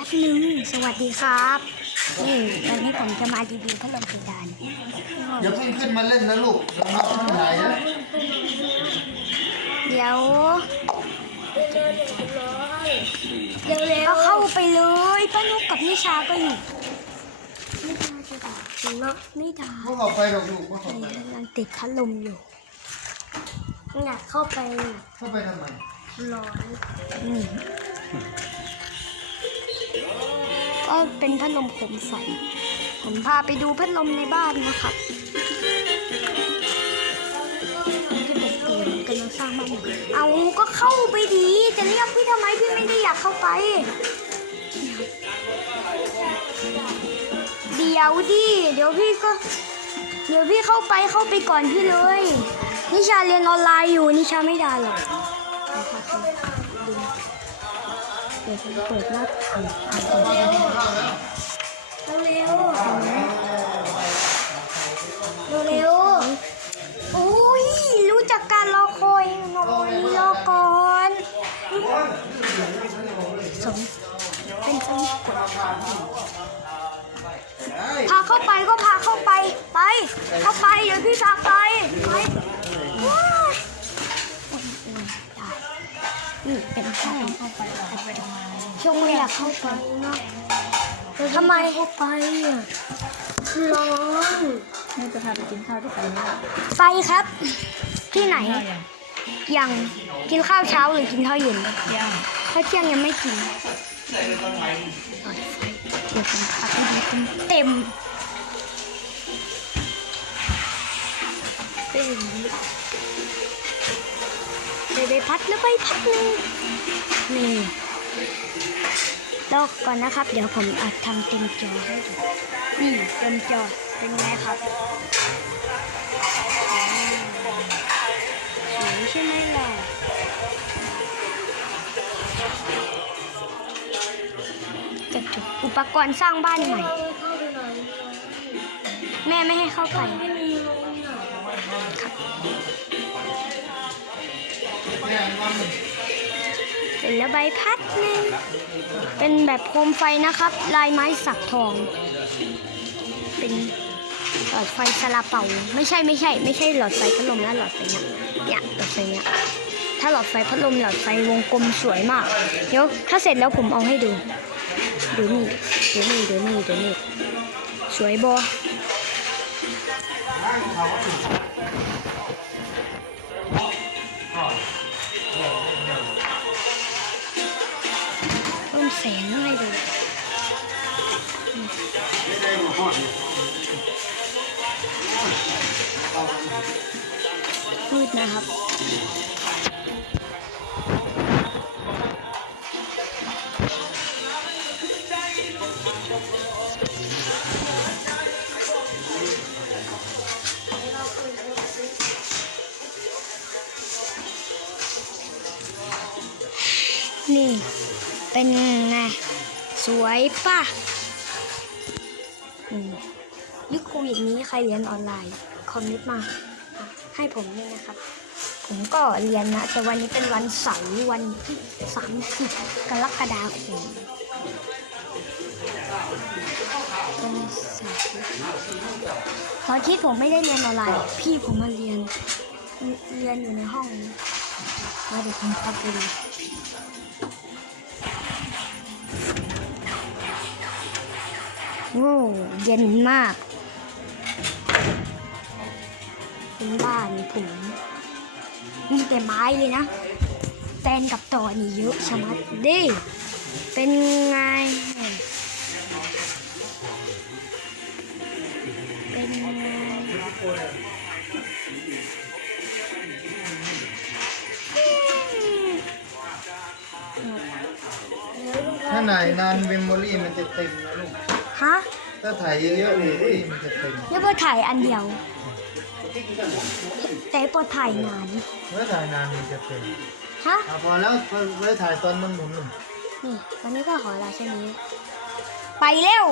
ป๊บหนึงสวัสดีครับนี่วันนี้ผมจะมารีวิวพัดลมเพดานอย่าเพิ่งขึ้นมาเล่นนะลูกเรามาขึ้นถ่ายนะเดี๋ยวเร็วๆก็เข้าไปเลยป้านุกกับนิชาก็อยู่ไม่ได้จะด่าจริงเนาะไม่ด่าพวกเขาไปหรอกลูกพวกเขาไปกำลังติดพัดลมอยู่อยากเข้าไปเข้าไปทำไมร้อนนี่ ก็เป็นพัดลมผมใสผมพาไปดูพัดลมในบ้านนะครับที่เป็นเตียงกำลังสร้างบ้านเอาก็เข้าไปดี จะเรียกพี่ทำไมพี่ไม่ได้อยากเข้าไป เดี๋ยวดิ เดี๋ยวพี่ก็ เดี๋ยวพี่เข้าไปเข้าไปก่อนพี่เลย นิชาเรียนออนไลน์อยู่นิชาไม่ได้หรอก ดี๋ยวเปิดหน้าต่างเร็วเร็วโอ้ยรู้จักการรอคอยหน่อยรอก่อนสมเป็นสมกดพาเข้าไปก็พาเข้าไปไป เข้าไปเดี๋ยวพี่พาไปไปว้ายโอ้ยโอ้ยได้นี่ เป็นช่องเข้าไปเข้าไปทำไมช่องไม่อยากเข้าไปเนาะทำไมเข้าไปอะร้อนแม่จะพาไปกินข้าวด้วยกันไหมไปครับ ที่ไหนข้าวยังกินข้าวเช้าหรือกินข้าวเย็นย่างข้าวเที่ยงยังไม่กินเดี๋ยวผมพักให้ดูเต็มเป็นอย่างนี้ใส่ใบพัดแล้วใบพัดหนึ่ง นี่ล้วก่อนนะครับ เดี๋ยวผมอัดทำเต็มจอให้ดูนี่เต็มจอเป็นไงครับสวยใช่ไหมล่ะกระจกอุปกรณ์สร้างบ้านใหม่ แม่ไม่ให้เข้าไปครับ เสร็จแล้วใบพัดหนึ่งเป็นแบบโคมไฟนะครับ ลายไม้สักทอง เป็นหลอดไฟสลาเป่าไม่ใช่ไม่ใช่ ไม่ใช่หลอดไฟพัดลมนะหลอดไฟเนี่ยเนี่ยหลอดไฟเนี่ยถ้าหลอดไฟพัดลมหลอดไฟวงกลมสวยมาก เดี๋ยวถ้าเสร็จแล้วผมเอาให้ดู ดูนี่ดูนี่ดูนี่ดูนี่สวยบอ งให้ดูมืดนะครับนี่ เป็นไง สวยป่ะยุคโควิดนี้ใครเรียนออนไลน์ คอมเมนต์มา ให้ผมด้วยนะครับ ผมก็เรียนนะ แต่วันนี้เป็นวันเสาร์วันที่30กรกฎาคมวันที่ผมไม่ได้เรียนออนไลน์ พี่ผมมาเรียน เรียนอยู่ในห้องมาเดี๋ยวผมพาไปดู โอ้เย็นมาก เป็นบ้านผมมีแต่ไม้เลยนะแตนกับต่อนี่เยอะชะมัดดิเป็นไง เป็นไงถ้าไหนนานเมมโมรี่มันจะเต็มนะลูก ฮะถ้าถ่ายเยอะๆเลยมันจะเต็มเรียกว่าถ่ายอันเดียว แต่ปอถ่ายนานเมื่อถ่ายนานมันจะเต็มฮะอะพอแล้วไว้ถ่ายตอนมันหมุนหนุ่มนี่วันนี้ก็ขอลาเช่นนี้ ไปเร็ว